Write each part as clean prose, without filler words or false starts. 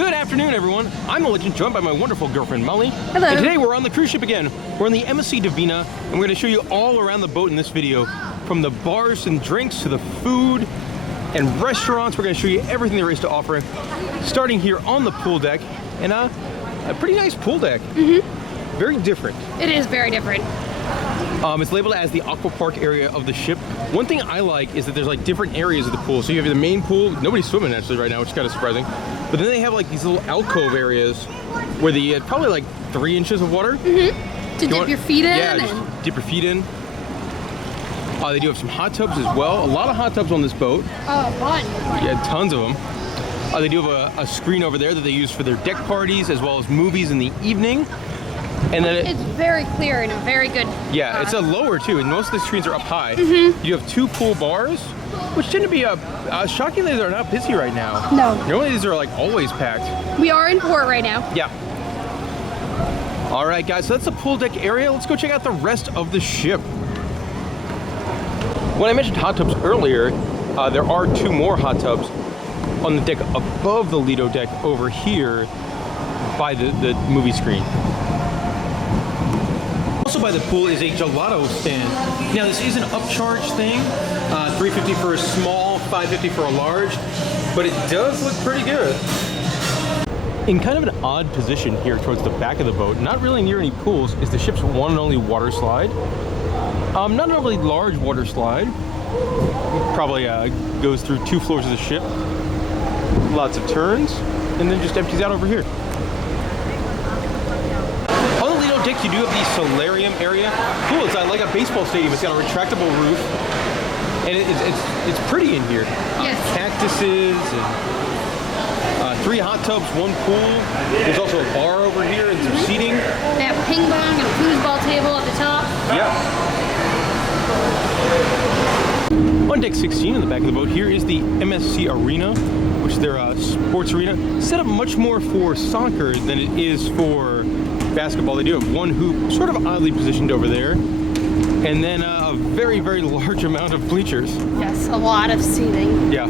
Good afternoon, everyone. I'm the legend, joined by my wonderful girlfriend, Molly. Hello. And today we're on the cruise ship again. We're on the MSC Divina, and we're going to show you all around the boat in this video. From the bars and drinks to the food and restaurants, we're going to show you everything there is to offer. Starting here on the pool deck, and a pretty nice pool deck. Mm-hmm. Very different. It is very different. It's labeled as the aqua park area of the ship. One thing I like is that there's like different areas of the pool. So you have the main pool, nobody's swimming actually right now, which is kind of surprising. But then they have like these little alcove areas where the probably like 3 inches of water. Mm-hmm. To dip your feet in. Yeah, just dip your feet in. They do have some hot tubs as well. A lot of hot tubs on this boat. Oh, fun. Yeah, tons of them. They do have a screen over there that they use for their deck parties as well as movies in the evening. And then it's very clear and very good. Yeah, it's a lower too, and most of the screens are up high. Mm-hmm. You have 2 pool bars, which tend to be shockingly they're not busy right now. No. Normally these are like always packed. We are in port right now. Yeah. All right, guys, so that's the pool deck area. Let's go check out the rest of the ship. When I mentioned hot tubs earlier, there are 2 more hot tubs on the deck above the Lido deck over here by the movie screen. Also by the pool is a gelato stand. Now this is an upcharge thing, $3.50 for a small, $5.50 for a large, but it does look pretty good. In kind of an odd position here towards the back of the boat, not really near any pools, is the ship's one and only water slide. Not a really large water slide. Probably goes through 2 floors of the ship. Lots of turns, and then just empties out over here. On the Lido deck, you do have the solarium area. Cool, it's like a baseball stadium. It's got a retractable roof, and it's pretty in here. Yes. Cactuses, and 3 hot tubs, 1 pool. There's also a bar over here and some seating. They have ping pong and a foosball table at the top. Yeah. On deck 16 in the back of the boat, here is the MSC Arena, which is their sports arena. Set up much more for soccer than it is for basketball. They do have 1 hoop sort of oddly positioned over there, and then a very, very large amount of bleachers. Yes, a lot of seating. Yeah.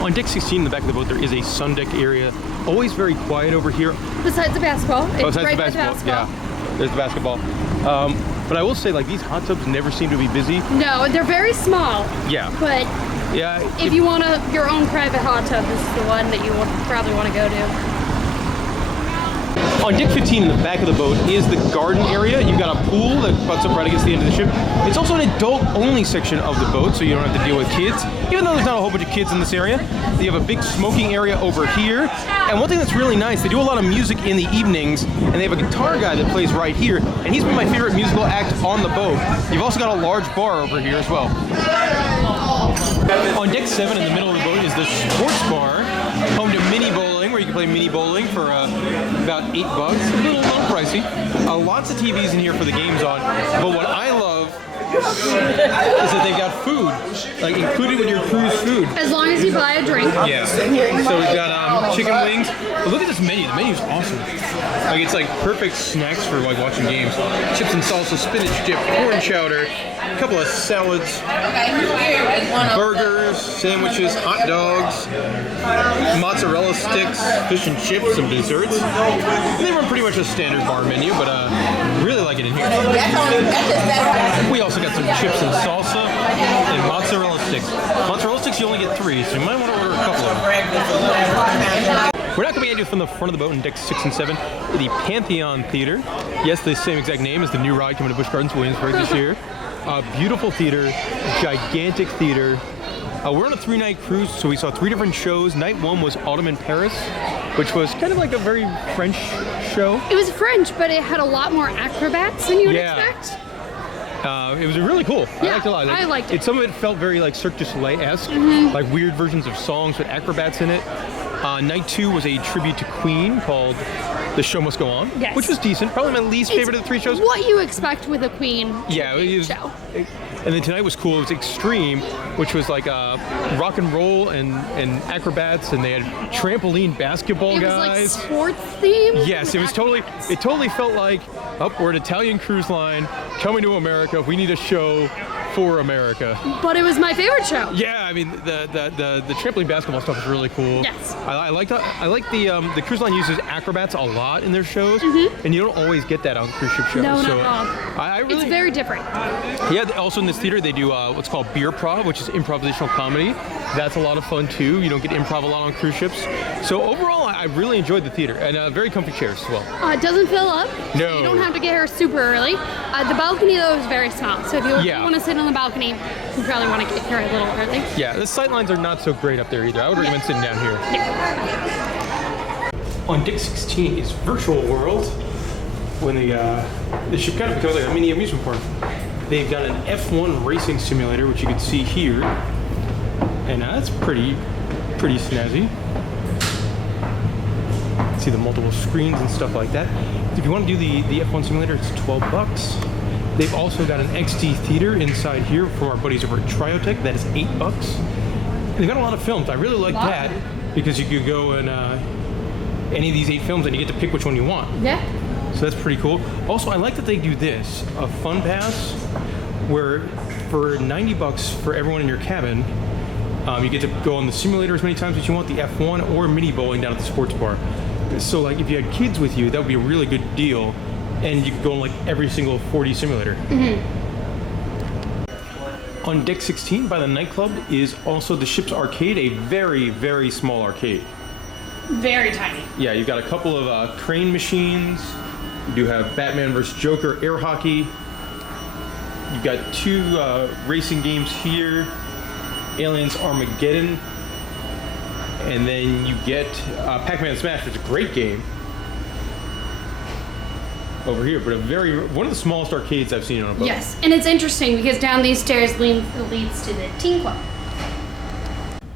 On deck 16 in the back of the boat, there is a sun deck area. Always very quiet over here. Besides the basketball. It's Besides right the basketball. by the basketball. Yeah, there's the basketball. But I will say, like, these hot tubs never seem to be busy. No, they're very small. Yeah. But yeah, if you want your own private hot tub, this is the one that you would probably want to go to. On deck 15 in the back of the boat is the garden area. You've got a pool that butts up right against the end of the ship. It's also an adult-only section of the boat, so you don't have to deal with kids. Even though there's not a whole bunch of kids in this area, you have a big smoking area over here. And one thing that's really nice, they do a lot of music in the evenings, and they have a guitar guy that plays right here, and he's been my favorite musical act on the boat. You've also got a large bar over here as well. On deck 7 in the middle of the boat is the sports bar, home to mini bowling, where you can play mini bowling for about $8. A little pricey. Lots of TVs in here for the games on, but what I love is that they've got food, like included with your cruise food. As long as you buy a drink. Yeah. So we've got chicken wings. But look at this menu. The menu's awesome. Like it's like perfect snacks for like watching games. Chips and salsa, spinach dip, corn chowder, a couple of salads, burgers, sandwiches, hot dogs, mozzarella sticks, fish and chips, some desserts. And they run pretty much a standard bar menu, but really like it in here. We also got some chips and salsa and mozzarella sticks. Mozzarella sticks you only get 3, so you might want to order a couple of them. We're not coming at you from the front of the boat in decks 6 and 7. The Pantheon Theater. Yes, the same exact name as the new ride coming to Busch Gardens, Williamsburg this year. Beautiful theater, gigantic theater. We're on a 3-night cruise, so we saw 3 different shows. Night 1 was Autumn in Paris, which was kind of like a very French show. It was French, but it had a lot more acrobats than you would expect. It was really cool. Yeah, I liked it a lot. I liked it. Some of it felt very like Cirque du Soleil-esque, like weird versions of songs with acrobats in it. Night 2 was a tribute to Queen called The Show Must Go On, which was decent. Probably my least favorite of the 3 shows. What you expect with a Queen show. And then tonight was cool. It was Extreme, which was like rock and roll and acrobats, and they had trampoline basketball guys. It was like sports themed. Yes, it totally felt like, we're an Italian cruise line coming to America. We need a show for America. But it was my favorite show. Yeah, I mean the trampoline basketball stuff is really cool. Yes. I like the cruise line uses acrobats a lot in their shows, and you don't always get that on cruise ship shows. No, so not at all. I really, It's very different. Yeah. Also in this theater they do what's called beer prov, which is improvisational comedy. That's a lot of fun too. You don't get improv a lot on cruise ships. So overall, I really enjoyed the theater, and very comfy chairs as well. It doesn't fill up. No. You don't have to get here super early. The balcony though is very small, so if you want to sit on the balcony, you probably want to get here a little early. Yeah, the sight lines are not so great up there either. I would recommend sitting down here. Yeah. On deck 16 is Virtual World. When the ship kind of becomes like a mini amusement park. They've got an F1 racing simulator, which you can see here, and that's pretty snazzy. See the multiple screens and stuff like that. If you want to do the F1 simulator, it's $12. They've also got an XD theater inside here from our buddies over at Triotech. That is $8. And they've got a lot of films. I really like that because you could go and any of these 8 films and you get to pick which one you want. Yeah. So that's pretty cool. Also, I like that they do this, a fun pass, where for $90 for everyone in your cabin, you get to go on the simulator as many times as you want, the F1 or mini bowling down at the sports bar. So like if you had kids with you, that would be a really good deal, and you could go on like every single 4D simulator. On deck 16 by the Nightclub is also the ship's arcade, a very, very small arcade. Very tiny. Yeah, you've got a couple of crane machines. You do have Batman vs. Joker air hockey. You've got 2 racing games here. Aliens Armageddon. And then you get Pac-Man Smash, which is a great game. Over here, but one of the smallest arcades I've seen on a boat. Yes, and it's interesting because down these stairs leads to the teen club.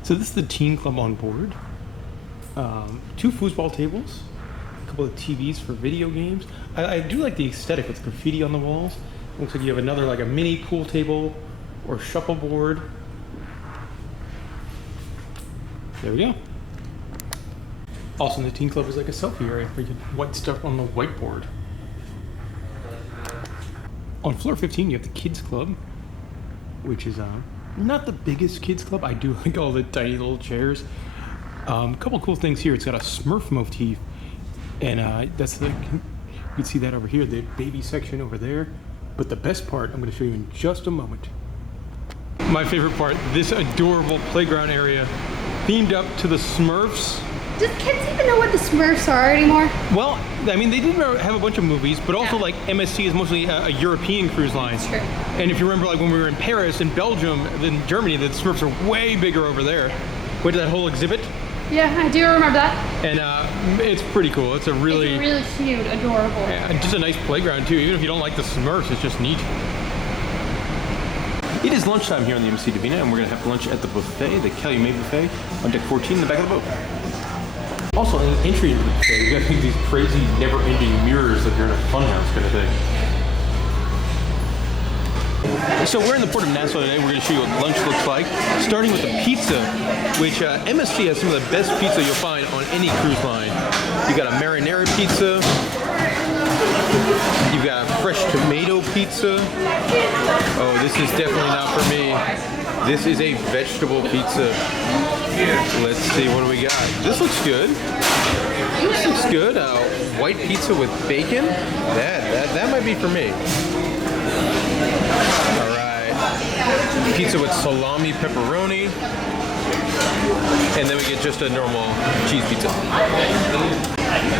So this is the teen club on board. 2 foosball tables, a couple of TVs for video games. I do like the aesthetic with graffiti on the walls. Looks like you have another like a mini pool table or shuffleboard. There we go. Also in the teen club is like a selfie area where you can white stuff on the whiteboard. On floor 15 you have the kids club, which is not the biggest kids club. I do like all the tiny little chairs. A couple cool things here. It's got a Smurf motif, and that's you can see that over here, the baby section over there. But the best part, I'm going to show you in just a moment. My favorite part, this adorable playground area, themed up to the Smurfs. Does kids even know what the Smurfs are anymore? Well, I mean, they did have a bunch of movies, but also like MSC is mostly a European cruise line. True. And if you remember, like when we were in Paris and Belgium, then Germany, the Smurfs are way bigger over there. Went to that whole exhibit. Yeah, I do remember that. And it's pretty cool. It's really cute, adorable. Yeah, just a nice playground too. Even if you don't like the Smurfs, it's just neat. It is lunchtime here on the MSC Divina, and we're going to have lunch at the buffet, the Calumet buffet, on deck 14 in the back of the boat. Also, in the entry into the buffet, you got these crazy, never-ending mirrors like you're in a funhouse kind of thing. So we're in the port of Nassau today. We're going to show you what lunch looks like, starting with the pizza, which MSC has some of the best pizza you'll find on any cruise line. You got a marinara pizza. You've got fresh tomato pizza. Oh, this is definitely not for me. This is a vegetable pizza. Let's see, what do we got? This looks good. This looks good. White pizza with bacon. That might be for me. All right. Pizza with salami, pepperoni. And then we get just a normal cheese pizza.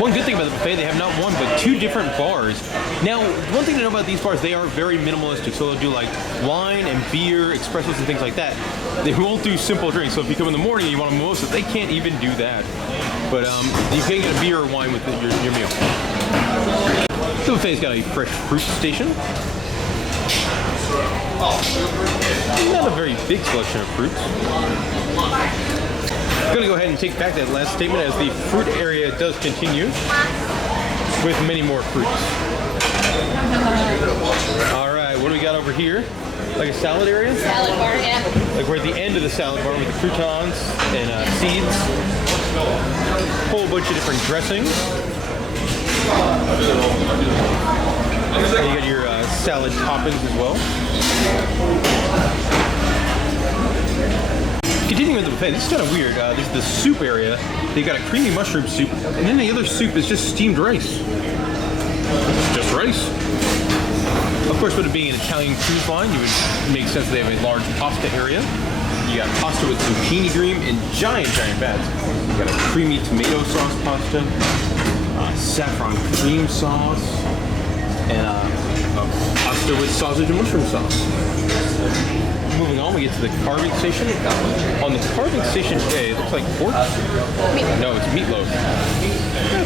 One good thing about the buffet, they have not one, but 2 different bars. Now, one thing to know about these bars, they are very minimalistic. So they'll do like wine and beer, espressos and things like that. They won't do simple drinks. So if you come in the morning and you want a mimosa, they can't even do that. But you can get a beer or wine with your meal. The buffet's got a fresh fruit station. Not a very big selection of fruits. I'm going to go ahead and take back that last statement as the fruit area does continue with many more fruits. All right, what do we got over here? Like a salad area? Salad bar, yeah. Like we're at the end of the salad bar with the croutons and seeds. A whole bunch of different dressings. And you got your salad toppings as well. Continuing with the buffet, this is kind of weird. There's the soup area. They've got a creamy mushroom soup, and then the other soup is just steamed rice. Just rice. Of course, with it being an Italian cruise line, it would make sense they have a large pasta area. You got pasta with zucchini green in giant vats. You got a creamy tomato sauce pasta, saffron cream sauce, and a pasta with sausage and mushroom sauce. Moving on, we get to the carving station. On the carving station today, it looks like pork. No, it's meatloaf.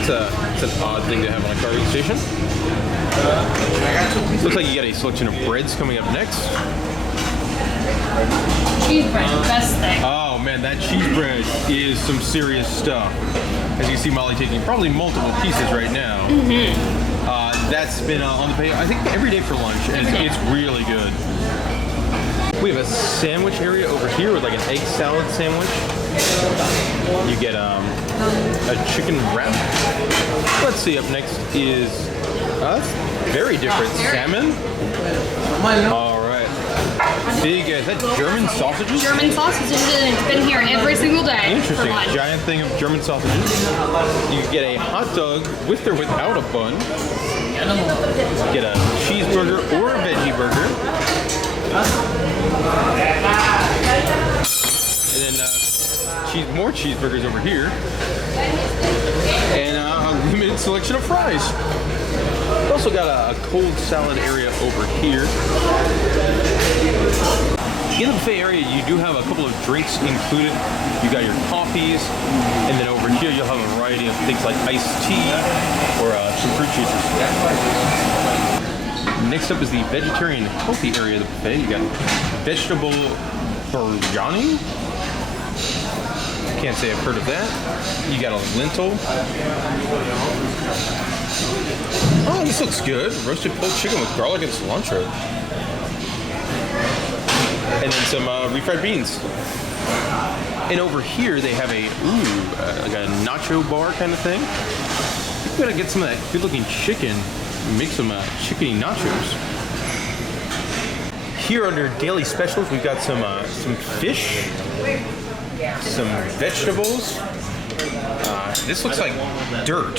That's an odd thing to have on a carving station. Looks like you got a selection of breads coming up next. Cheese bread, best thing. Oh man, that cheese bread is some serious stuff. As you see Molly taking probably multiple pieces right now. That's been on the pay, I think, every day for lunch, and it's really good. We have a sandwich area over here with like an egg salad sandwich. You get a chicken wrap. Let's see, up next is very different. Salmon. All right. Big, is that German sausages? German sausages, and it's been here every single day. Interesting. For lunch. Giant thing of German sausages. You get a hot dog with or without a bun. Get a cheeseburger or a veggie burger. And then more cheeseburgers over here. And a limited selection of fries. We've also got a cold salad area over here. In the buffet area, you do have a couple of drinks included. You got your coffees, and then over here you'll have a variety of things like iced tea or some fruit juices. Next up is the vegetarian healthy area of the buffet. You got vegetable biryani. Can't say I've heard of that. You got a lentil. Oh, this looks good. Roasted pulled chicken with garlic and cilantro. And then some refried beans. And over here they have like a nacho bar kind of thing. You gotta get some of that good-looking chicken and make some chickeny nachos. Here under daily specials, we've got some fish, some vegetables. This looks like dirt.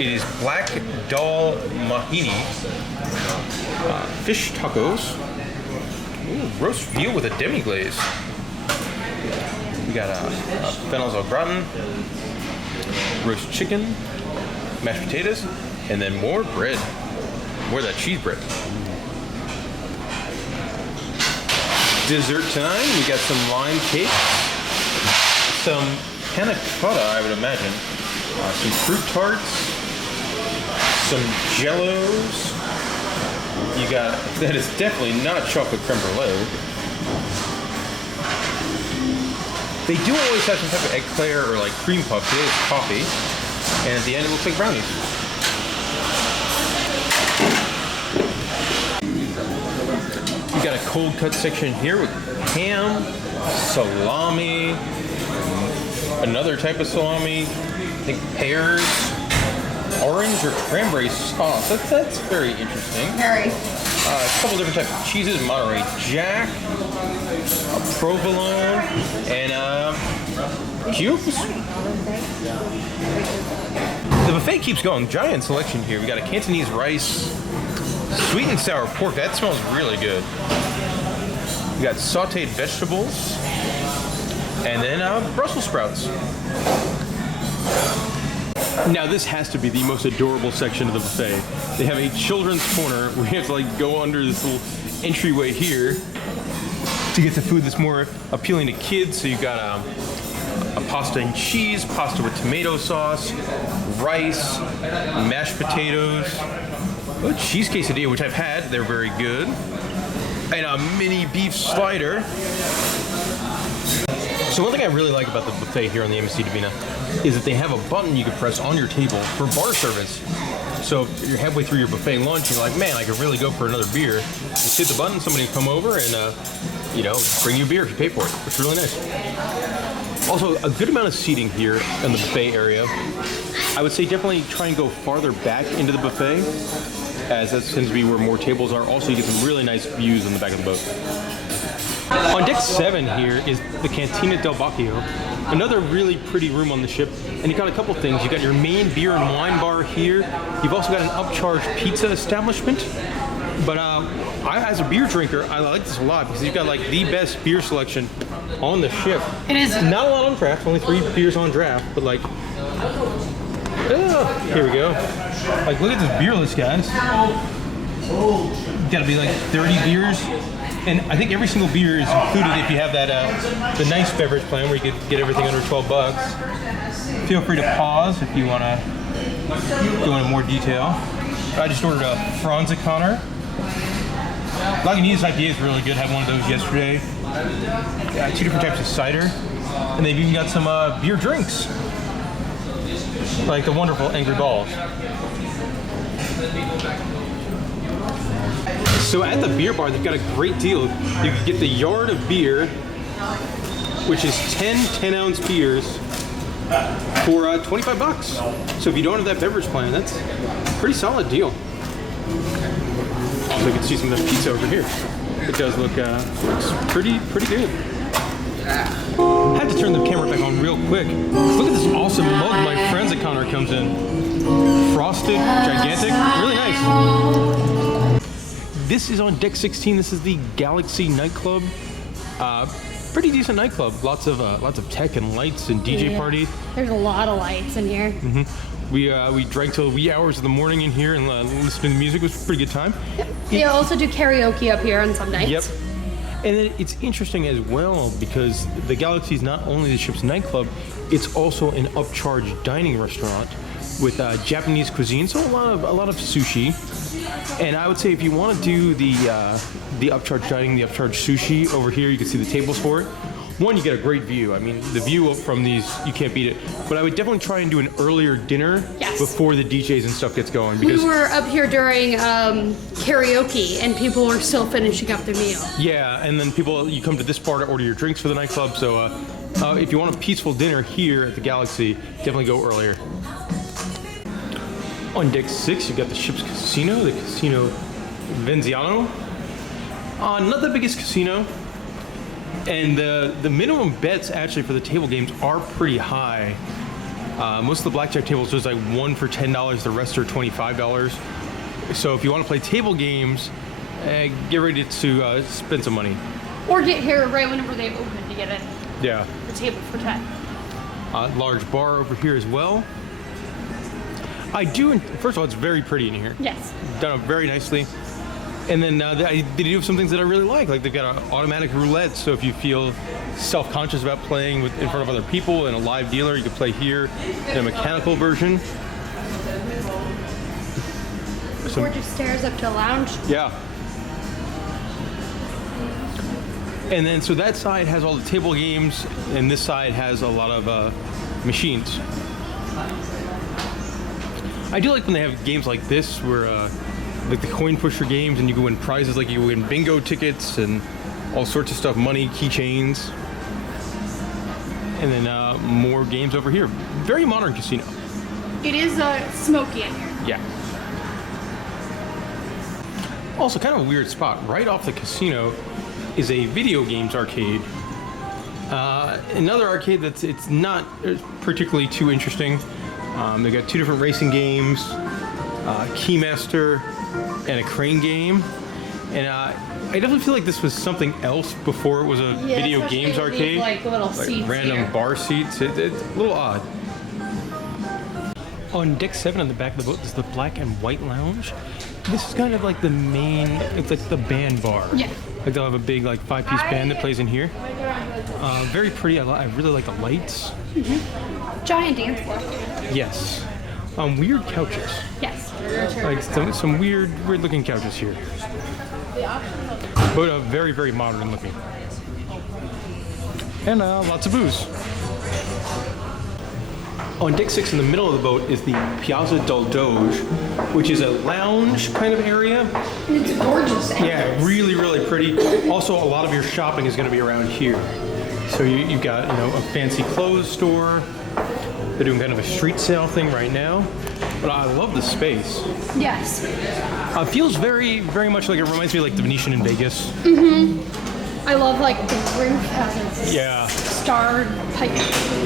It is black dal mahini, fish tacos. Ooh, roast veal with a demi-glaze. We got a fennels au gratin, roast chicken, mashed potatoes, and then more bread. More of that cheese bread. Dessert time. We got some lime cake, some panna cotta, I would imagine, some fruit tarts, some jellos. You got, that is definitely not chocolate creme brulee. They do always have some type of eclair or like cream puff. Today it's coffee. And at the end it looks like brownies. You got a cold cut section here with ham, salami, another type of salami, I think pears, orange or cranberry sauce. That's very interesting. Very. A couple different types of cheeses, Monterey Jack, a provolone, and cubes. The buffet keeps going. Giant selection here. We got a Cantonese rice, sweet and sour pork. That smells really good. We got sauteed vegetables, and then Brussels sprouts. Now this has to be the most adorable section of the buffet. They have a children's corner where you have to like go under this little entryway here to get the food that's more appealing to kids. So you got a pasta and cheese, pasta with tomato sauce, rice, mashed potatoes, a cheese quesadilla, which I've had. They're very good. And a mini beef slider. So one thing I really like about the buffet here on the MSC Divina is that they have a button you can press on your table for bar service. So if you're halfway through your buffet lunch and you're like, man, I could really go for another beer, just hit the button, somebody will come over and, bring you a beer if you pay for it. It's really nice. Also, a good amount of seating here in the buffet area. I would say definitely try and go farther back into the buffet. as that tends to be where more tables are. Also, you get some really nice views on the back of the boat. On deck 7 here is the Cantina Del Vecchio, another really pretty room on the ship. And you've got a couple things. You've got your main beer and wine bar here. You've also got an upcharged pizza establishment. But as a beer drinker, I like this a lot because you've got like the best beer selection on the ship. It is not a lot on draft, only 3 beers on draft, but like, here we go. Like, look at this beer list, guys. Gotta be like 30 beers. And I think every single beer is included if you have that the nice beverage plan where you could get everything under 12 bucks. Feel free to pause if you want to go into more detail. I just ordered a Franziskaner. Lagunitas IPA is really good. I had one of those yesterday. 2 different types of cider. And they've even got some beer drinks. Like the wonderful Angry Balls. So at the beer bar, they've got a great deal. You can get the yard of beer, which is 10 10-ounce beers for 25 bucks. So if you don't have that beverage plan, that's a pretty solid deal. So you can see some of the pizza over here. It does look looks pretty good. I had to turn the camera back on real quick. Look at this awesome mug my Franziskaner comes in. Frosted, gigantic, really nice. This is on deck 16. This is the Galaxy Nightclub. Pretty decent nightclub. Lots of tech and lights and DJ parties. There's a lot of lights in here. We drank till wee hours of the morning in here and listening to music. It was a pretty good time. Yep. They also do karaoke up here on some nights. Yep. And then it's interesting as well because the Galaxy is not only the ship's nightclub, it's also an upcharged dining restaurant with Japanese cuisine, so a lot of sushi. And I would say if you want to do the upcharged dining, the upcharged sushi over here, you can see the tables for it. One, you get a great view. I mean, the view from these, you can't beat it. But I would definitely try and do an earlier dinner before the DJs and stuff gets going. Because we were up here during karaoke, and people were still finishing up their meal. Yeah, and then you come to this bar to order your drinks for the nightclub. So if you want a peaceful dinner here at the Galaxy, definitely go earlier. On deck 6, you've got the ship's casino, the Casino Venziano. Not the biggest casino. And the minimum bets actually for the table games are pretty high. Most of the blackjack tables there's like 1 for $10, the rest are $25. So if you want to play table games, get ready to spend some money. Or get here right whenever they open to get it. Yeah. The table for 10. Large bar over here as well. First of all, it's very pretty in here. Yes. Done up very nicely. And then they do some things that I really like they've got an automatic roulette, so if you feel self-conscious about playing in front of other people and a live dealer, you can play here in a mechanical version. Gorgeous stairs up to a lounge. Yeah. And then, so that side has all the table games, and this side has a lot of machines. I do like when they have games like this where like the coin pusher games, and you can win prizes, like you win bingo tickets and all sorts of stuff, money, keychains. And then more games over here. Very modern casino. It is smoky in here. Yeah. Also, kind of a weird spot. Right off the casino is a video games arcade. Another arcade it's not particularly too interesting. They've got 2 different racing games, Keymaster, and a crane game. And I definitely feel like this was something else before it was a video games arcade. Like little seats random here. Bar seats. It's a little odd. On deck 7 on the back of the boat is the Black and White Lounge. This is kind of like the main, it's like the band bar. Yeah. Like they'll have a big like 5-piece band that plays in here. Very pretty. I really like the lights. Mm-hmm. Giant dance floor. Yes. Weird couches. Yes. Like some weird looking couches here. But very, very modern looking. And lots of booze. On deck 6 in the middle of the boat is the Piazza del Dome, which is a lounge kind of area. It's gorgeous. Yeah, really, really pretty. Also, a lot of your shopping is going to be around here. So you've got, a fancy clothes store. They're doing kind of a street sale thing right now. but I love the space. Yes. Feels very, very much like it reminds me of like the Venetian in Vegas. I love like the roof has its Yeah. star type.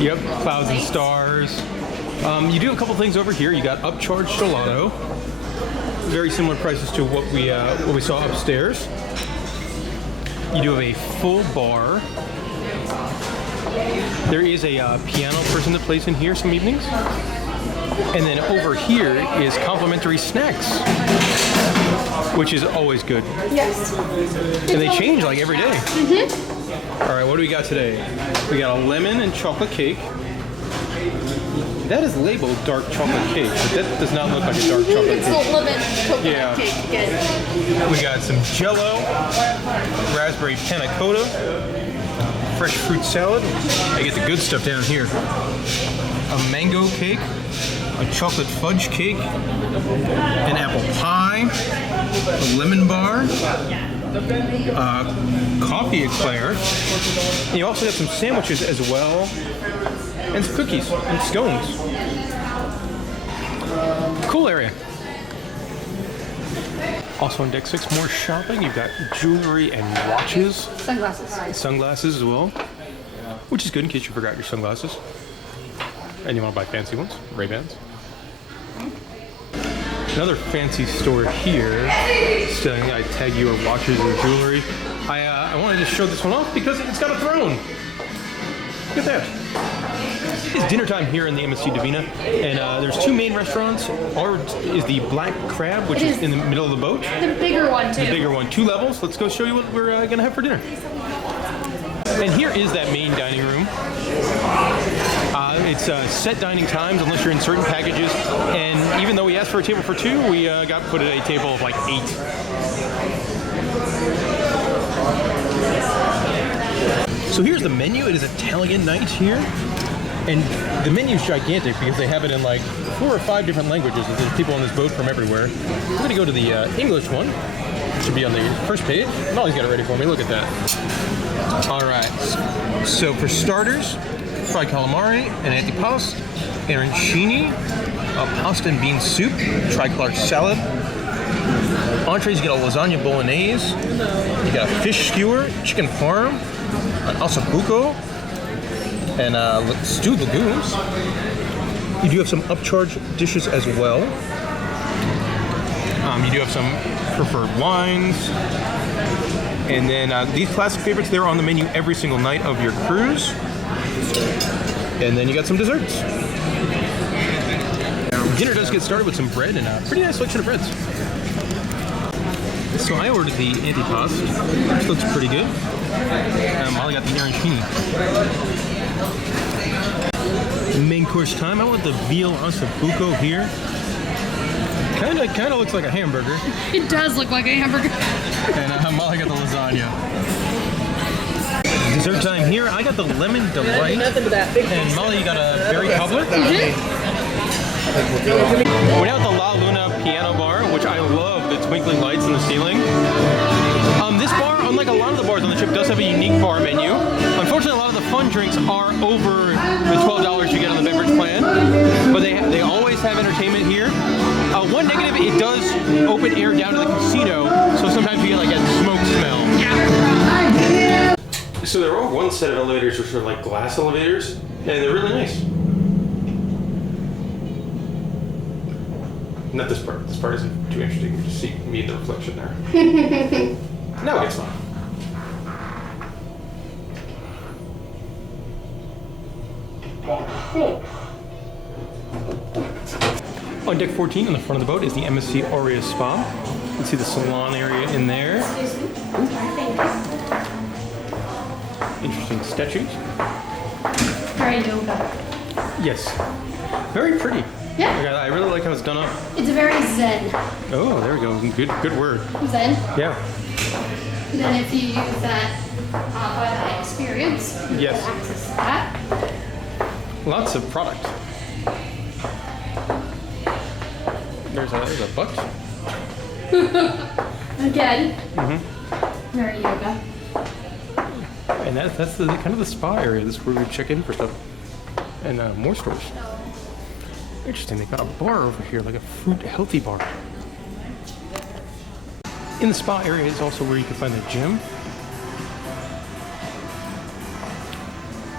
Yep, clouds and stars. You do a couple things over here. You got upcharged gelato. Very similar prices to what we saw upstairs. You do have a full bar. There is a piano person that plays in here some evenings. And then over here is complimentary snacks, which is always good. Yes. And they change like every day. All right, what do we got today? We got a lemon and chocolate cake. That is labeled dark chocolate cake, but that does not look like a dark chocolate It's cake. a lemon coconut cake again. We got some Jell-O, raspberry panna cotta, fresh fruit salad. I get the good stuff down here. A mango cake, a chocolate fudge cake, an apple pie, a lemon bar, coffee eclair. And you also got some sandwiches as well, and some cookies and scones. Cool area. Also on deck 6, more shopping. You've got jewelry and watches. Sunglasses. Sunglasses as well, which is good in case you forgot your sunglasses. And you want to buy fancy ones, Ray-Bans. Another fancy store here, selling I tag you or watches or jewelry. I wanted to show this one off because it's got a throne. Look at that. It's dinner time here in the MSC Divina, and there's two main restaurants. Ours is the Black Crab, which is in the middle of the boat. The bigger one too. The bigger one, 2 levels. Let's go show you what we're gonna have for dinner. And here is that main dining room. It's set dining times unless you're in certain packages, and even though we asked for a table for 2, we got put at a table of like 8. So here's the menu. It is Italian night here, and the menu's gigantic because they have it in like 4 or 5 different languages. There's people on this boat from everywhere. We're gonna go to the English one. It should be on the first page. Molly's got it ready for me. Look at that. All right. So for starters, fried calamari, an antipasto, arancini, a pasta and bean soup, tricolor salad. Entrees, you get a lasagna bolognese, you got a fish skewer, chicken parm, an ossobuco, and stewed legumes. You do have some upcharge dishes as well. You do have some preferred wines. And then these classic favorites, they're on the menu every single night of your cruise. And then you got some desserts. Dinner does get started with some bread and a pretty nice selection of breads. So I ordered the antipasto, which looks pretty good. Molly got the arancini. Main course time, I want the veal ossobuco here. Kind of looks like a hamburger. It does look like a hamburger. And Molly got the lasagna. Dessert time here. I got the lemon delight. And Molly, you got a berry cobbler. We're now at the La Luna piano bar, which I love the twinkling lights in the ceiling. This bar, unlike a lot of the bars on the ship, does have a unique bar menu. Unfortunately, a lot of the fun drinks are over the $12 you get on the beverage plan, but they always have entertainment here. One negative, it does open air down to the casino, so sometimes you get like a smoke smell. Yeah. So they're all one set of elevators, which are like glass elevators, and they're really nice. Not this part. This part isn't too interesting. You just see me in the reflection there. Now it gets fun. On deck 14, in the front of the boat, is the MSC Aurea Spa. You can see the salon area in there. Interesting statues. Very yoga. Yes. Very pretty. Yeah. I really like how it's done up. It's very zen. Oh, there we go. Good word. Zen. Yeah. Then if you use that by the experience, you Yes. can access that. Lots of product. There's a butt. Again. Very yoga. And that's the kind of the spa area. This is where we check in for stuff. And more stores. Interesting, they got a bar over here, like a fruit healthy bar. In the spa area is also where you can find the gym.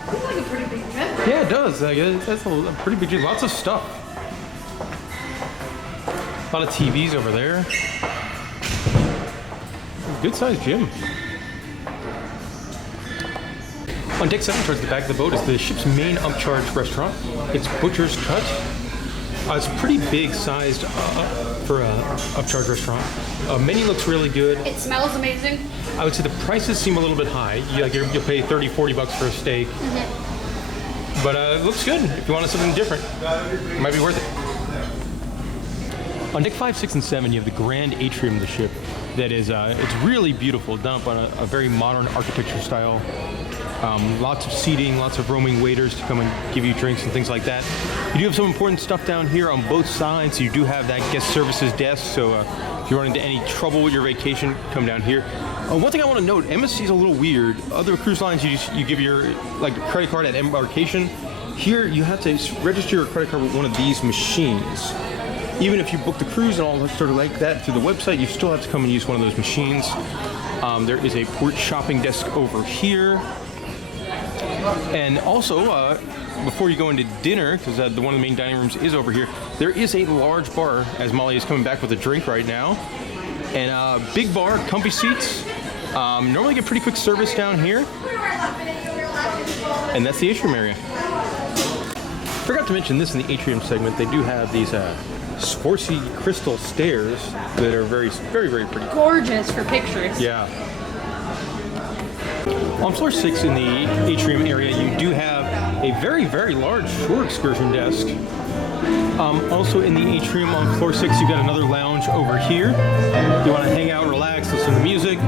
Looks like a pretty big gym. Yeah, it does. That's a pretty big gym. Lots of stuff. A lot of TVs over there. Good sized gym. On deck 7 towards the back of the boat is the ship's main upcharge restaurant. It's Butcher's Cut. It's pretty big sized for an upcharge restaurant. Menu looks really good. It smells amazing. I would say the prices seem a little bit high. You'll pay 30, 40 bucks for a steak. But it looks good. If you wanted something different, it might be worth it. On deck 5, 6, and 7, you have the grand atrium of the ship. That is, it's really beautiful, done up on a very modern architecture style. Lots of seating, lots of roaming waiters to come and give you drinks and things like that. You do have some important stuff down here on both sides. You do have that guest services desk, so if you run into any trouble with your vacation, come down here. One thing I want to note, MSC is a little weird. Other cruise lines, you give your credit card at embarkation. Here, you have to register your credit card with one of these machines. Even if you book the cruise and all sort of like that through the website, you still have to come and use one of those machines. There is a port shopping desk over here. And also, before you go into dinner, because one of the main dining rooms is over here, there is a large bar, as Molly is coming back with a drink right now. And big bar, comfy seats. Normally get pretty quick service down here. And that's the atrium area. Forgot to mention this in the atrium segment. They do have these Swarovski crystal stairs that are very, very, very pretty. Gorgeous for pictures. Yeah. On floor 6 in the atrium area, you do have a very, very large shore excursion desk. Also in the atrium on floor 6, you've got another lounge over here. You want to hang out, relax, listen to music,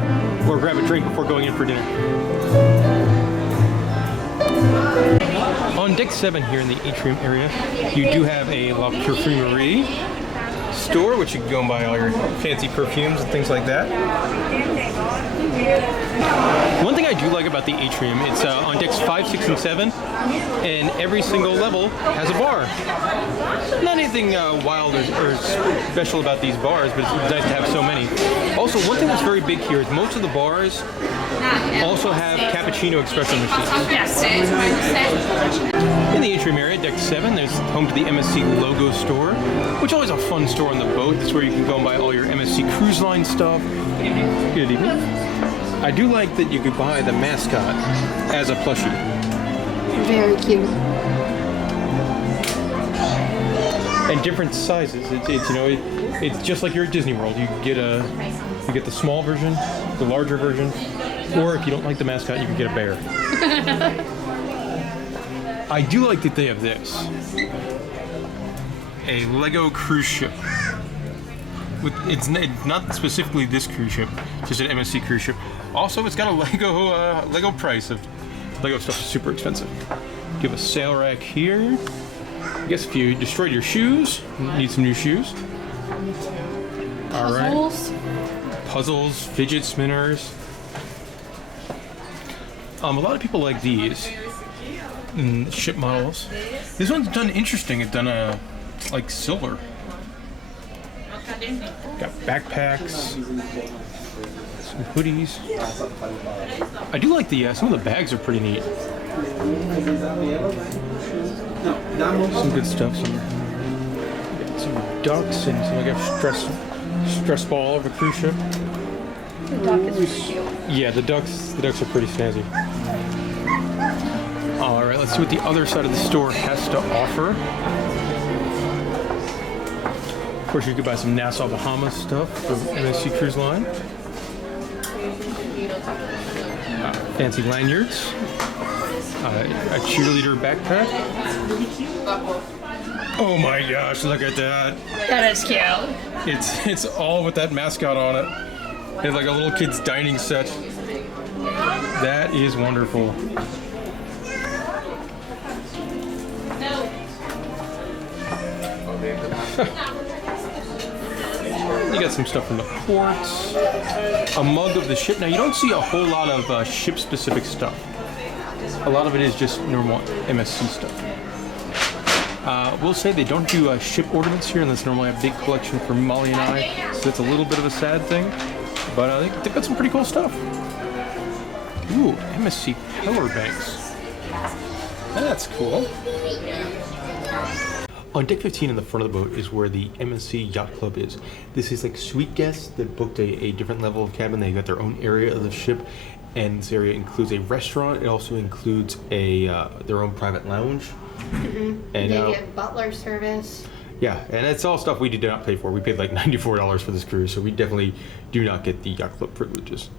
or grab a drink before going in for dinner. On deck 7 here in the atrium area, you do have a La Parfumerie store, which you can go and buy all your fancy perfumes and things like that. One thing I do like about the atrium, it's on decks 5, 6, and 7, and every single level has a bar. Not anything wild or special about these bars, but it's nice to have so many. Also, one thing that's very big here is most of the bars also have cappuccino espresso machines. In the atrium area, deck 7, there's home to the MSC Logo Store, which is always a fun store on the boat. That's where you can go and buy all your MSC Cruise Line stuff. Good evening. I do like that you could buy the mascot as a plushie. Very cute. And different sizes. It's just like you're at Disney World. You get the small version, the larger version, or if you don't like the mascot, you can get a bear. I do like that they have this. A Lego cruise ship. It's not specifically this cruise ship, just an MSC cruise ship. Also, it's got a Lego price of Lego stuff is super expensive. You have a sail rack here. I guess if you destroyed your shoes, you need some new shoes. All right. Puzzles, fidget spinners. A lot of people like these ship models. This one's done interesting. It's done like silver. Got backpacks, some hoodies. I do like some of the bags are pretty neat. Some good stuff. Some ducks and some like a stress ball of a cruise ship. The duck is really cute. Yeah, the ducks are pretty snazzy. All right, let's see what the other side of the store has to offer. Of course, you could buy some Nassau, Bahamas stuff from MSC Cruise Line. Fancy lanyards. A cheerleader backpack. Oh my gosh, look at that. That is cute. It's all with that mascot on it. It's like a little kid's dining set. That is wonderful. You got some stuff from the ports, a mug of the ship. Now you don't see a whole lot of ship-specific stuff. A lot of it is just normal MSC stuff. We'll say they don't do ship ordnance here, and that's normally a big collection for Molly and I, so it's a little bit of a sad thing. But they've got some pretty cool stuff. Ooh, MSC power banks. That's cool. On deck 15 in the front of the boat is where the MSC Yacht Club is. This is like suite guests that booked a different level of cabin. They got their own area of the ship, and this area includes a restaurant. It also includes their own private lounge. Mm-hmm. And they get butler service. Yeah, and it's all stuff we did not pay for. We paid like $94 for this cruise, so we definitely do not get the Yacht Club privileges.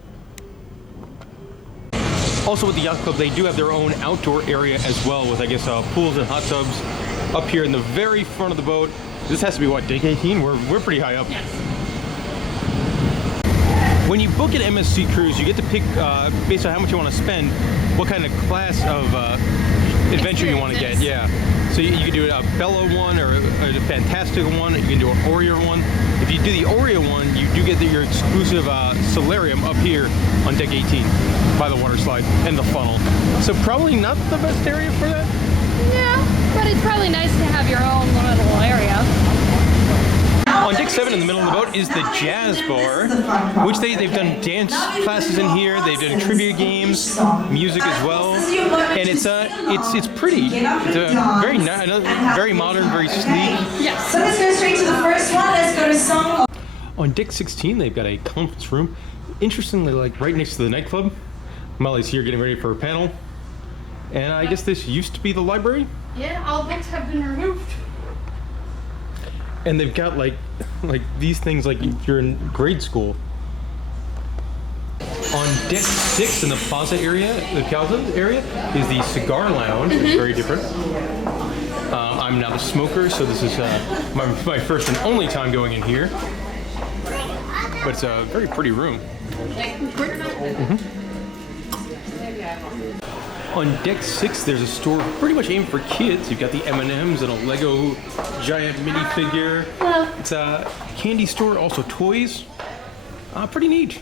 Also with the Yacht Club, they do have their own outdoor area as well with, I guess, pools and hot tubs up here in the very front of the boat. This has to be, what, deck 18? We're pretty high up. Yes. When you book an MSC cruise, you get to pick, based on how much you want to spend, what kind of class of adventure you want to get. Yeah. So you can do a Bella one or a Fantastic one. You can do an Oreo one. If you do the Oreo one, you do get your exclusive solarium up here on deck 18 by the waterslide and the funnel. So probably not the best area for that. Yeah, but it's probably nice to have your own little area. On deck 7 in the middle of the boat is the Jazz Bar, which they've done dance classes in here. They've done trivia games, music as well, and it's pretty. It's very modern, very sleek. Yes. So let's go straight to the first one. Let's go to song. On deck 16, they've got a conference room. Interestingly, like right next to the nightclub. Molly's here getting ready for a panel, and I guess this used to be the library. Yeah, all books have been removed. And they've got like these things like you're in grade school. On deck 6 in the Piazza area, is the Cigar Lounge. It's very different. I'm not a smoker, so this is my first and only time going in here. But it's a very pretty room. On deck 6, there's a store pretty much aimed for kids. You've got the M&Ms and a Lego giant minifigure. It's a candy store, also toys. Pretty neat.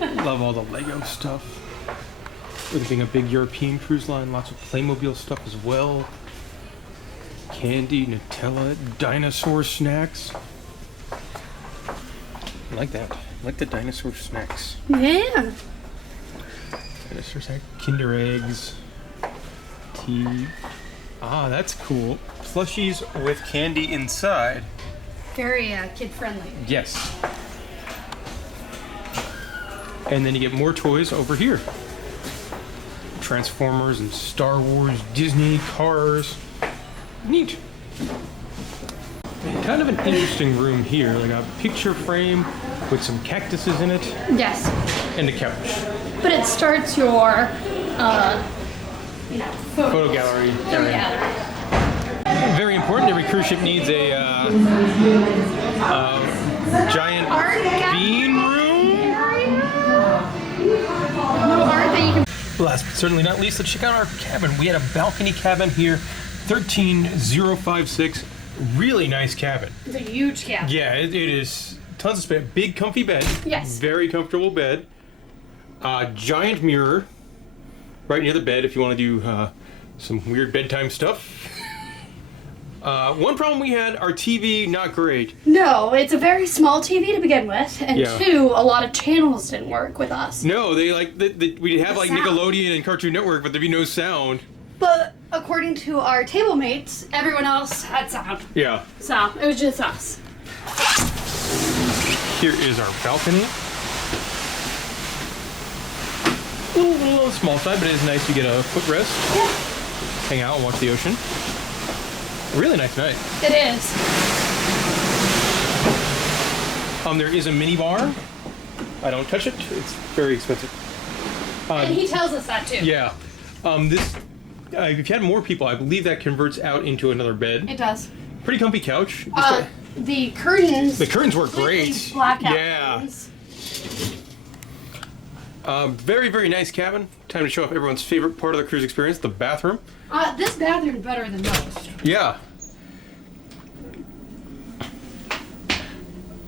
Love all the Lego stuff. With it being a big European cruise line, lots of Playmobil stuff as well. Candy, Nutella, dinosaur snacks. I like that. I like the dinosaur snacks. Yeah. Dinosaur snack, Kinder eggs, tea. That's cool. Plushies with candy inside. Very kid-friendly. Yes. And then you get more toys over here. Transformers and Star Wars, Disney, cars. Neat. Kind of an interesting room here. Like a picture frame with some cactuses in it. Yes. And a couch. But it starts your Photo gallery area. Very important. Every cruise ship needs a giant bean room. Last but certainly not least, let's check out our cabin. We had a balcony cabin here, 13056. Really nice cabin. It's a huge cabin. Yeah, it is tons of space. Big, comfy bed. Yes. Very comfortable bed. Giant mirror right near the bed if you want to do some weird bedtime stuff. One problem we had, our TV, not great. No, it's a very small TV to begin with, and Yeah. 2, a lot of channels didn't work with us. No, they we'd have like sound. Nickelodeon and Cartoon Network, but there'd be no sound. But according to our table mates, everyone else had sound. Yeah. So it was just us. Here is our balcony. A little small side, but it is nice to get a footrest. Yeah. Hang out and watch the ocean. Really nice night. It is. There is a mini bar. I don't touch it. It's very expensive. And he tells us that too. Yeah. If you had more people, I believe that converts out into another bed. It does. Pretty comfy couch. The curtains. The curtains work great. Blackout Yeah. curtains. Very, very nice cabin. Time to show off everyone's favorite part of the cruise experience, the bathroom. This bathroom's better than most. Yeah.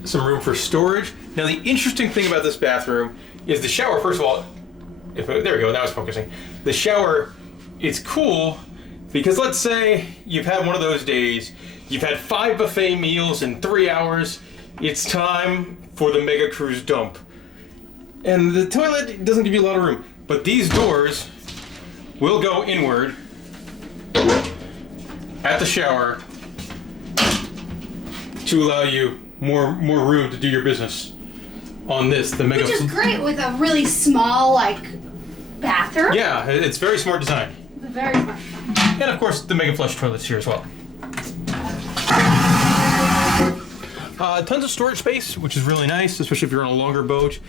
Some room for storage. Now the interesting thing about this bathroom is the shower, first of all, there we go, now it's focusing. The shower it's cool because let's say you've had one of those days, you've had 5 buffet meals in 3 hours, it's time for the mega cruise dump. And the toilet doesn't give you a lot of room, but these doors will go inward at the shower to allow you more room to do your business on this, the mega. Which is great with a really small, like, bathroom. Yeah, it's very smart design. Very smart. And of course, the mega flush toilets here as well. Tons of storage space, which is really nice, especially if you're on a longer boat.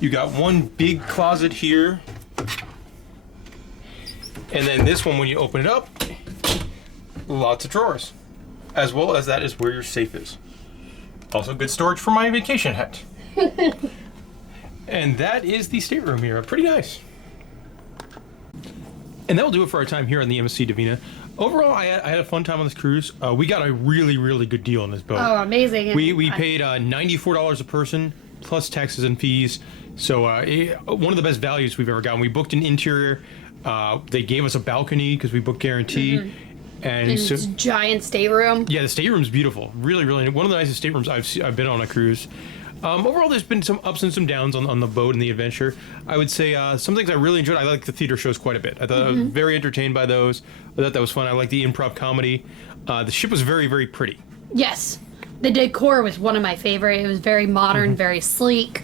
You got one big closet here. And then this one, when you open it up, lots of drawers. As well as that is where your safe is. Also good storage for my vacation hat. And that is the stateroom here. Pretty nice. And that will do it for our time here on the MSC Divina. Overall, I had a fun time on this cruise. We got a really, really good deal on this boat. Oh, amazing. We paid $94 a person, plus taxes and fees. So one of the best values we've ever gotten. We booked an interior. They gave us a balcony because we booked guarantee. Mm-hmm. And so, it's a giant stateroom. Yeah, the stateroom's beautiful. Really, really, one of the nicest staterooms I've been on a cruise. Overall, there's been some ups and some downs on the boat and the adventure. I would say some things I really enjoyed. I like the theater shows quite a bit. I thought I was very entertained by those. I thought that was fun. I like the improv comedy. The ship was very, very pretty. Yes. The decor was one of my favorite. It was very modern, very sleek.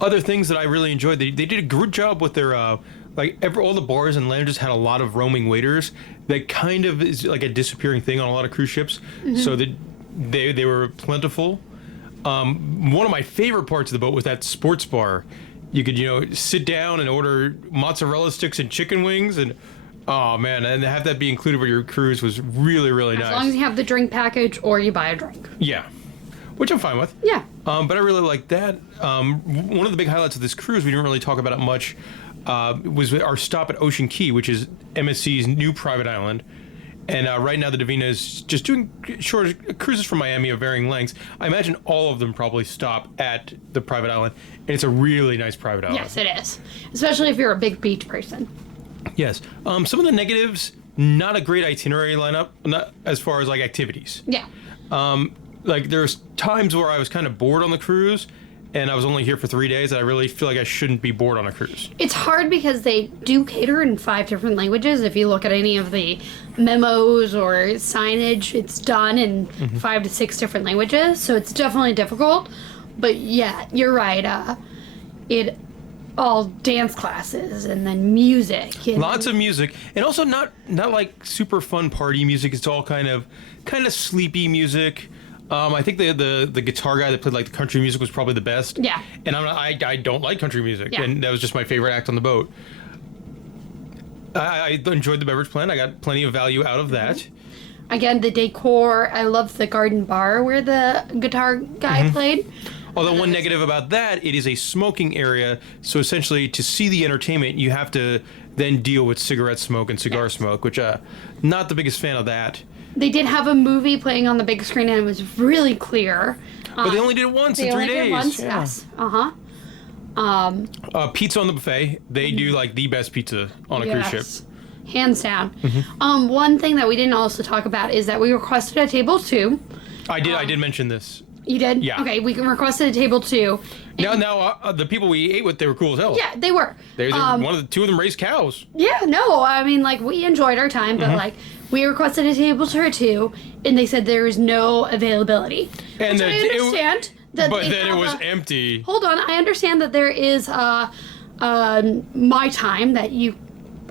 Other things that I really enjoyed, they did a good job with their, all the bars and lounges had a lot of roaming waiters. That kind of is like a disappearing thing on a lot of cruise ships. So that they were plentiful. One of my favorite parts of the boat was that sports bar. You could, sit down and order mozzarella sticks and chicken wings, and oh man, and to have that be included with your cruise was really, really nice. As long as you have the drink package or you buy a drink. Yeah, which I'm fine with. Yeah. But I really like that. One of the big highlights of this cruise, we didn't really talk about it much, was our stop at Ocean Key, which is MSC's new private island. And right now the Divina is just doing short cruises from Miami of varying lengths. I imagine all of them probably stop at the private island. And it's a really nice private island. Yes, it is. Especially if you're a big beach person. Yes. Some of the negatives, not a great itinerary lineup, not as far as like activities. Yeah. There's times where I was kind of bored on the cruise, and I was only here for 3 days, and I really feel like I shouldn't be bored on a cruise. It's hard because they do cater in 5 different languages. If you look at any of the memos or signage, it's done in 5 to 6 different languages, so it's definitely difficult. But yeah, you're right. It all dance classes and then music. And lots of music, and also not like super fun party music. It's all kind of sleepy music. I think the guitar guy that played like the country music was probably the best. Yeah. And I don't like country music, Yeah. and that was just my favorite act on the boat. I enjoyed the beverage plan. I got plenty of value out of that. Again, the decor. I loved the garden bar where the guitar guy played. Although one negative about that, it is a smoking area, so essentially to see the entertainment, you have to then deal with cigarette smoke and cigar smoke, which not the biggest fan of that. They did have a movie playing on the big screen, and it was really clear. But they only did it once in 3 days. They only did once, Yeah. yes. Pizza on the buffet. They do like the best pizza on a cruise ship. Hands down. One thing that we didn't also talk about is that we requested a table 2. I did mention this. You did? Yeah. Okay, we requested a table 2. Now, the people we ate with, they were cool as hell. Yeah, they were. Two of them raised cows. Yeah, no, I mean, like, we enjoyed our time, but, like, we requested a table for 2, and they said there was no availability. And which I understand. But then it was empty. Hold on, I understand that there is my time that you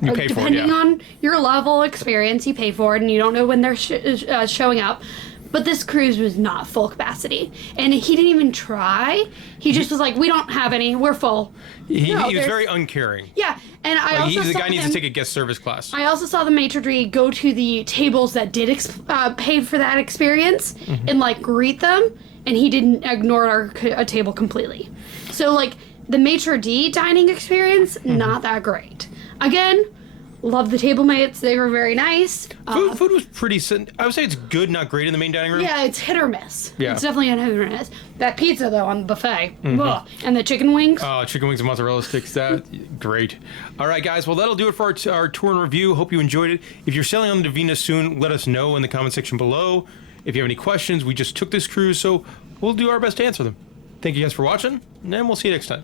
pay for, depending on your level experience, you pay for it, and you don't know when they're showing up. But this cruise was not full capacity, and he didn't even try. He just was like, "We don't have any. We're full." He was very uncaring. Yeah, and I also the saw guy needs him, to take a guest service class. I also saw the maitre d' go to the tables that did pay for that experience and like greet them, and he didn't ignore our table completely. So like the maitre d' dining experience, not that great. Again, Love the table mates. They were very nice. Food was pretty. I would say it's good, not great in the main dining room. Yeah, it's hit or miss. Yeah. It's definitely a hit or miss. That pizza, though, on the buffet. Ugh. And the chicken wings. Chicken wings and mozzarella sticks. That great. All right, guys. Well, that'll do it for our tour and review. Hope you enjoyed it. If you're sailing on the Divina soon, let us know in the comment section below. If you have any questions, we just took this cruise, so we'll do our best to answer them. Thank you guys for watching, and we'll see you next time.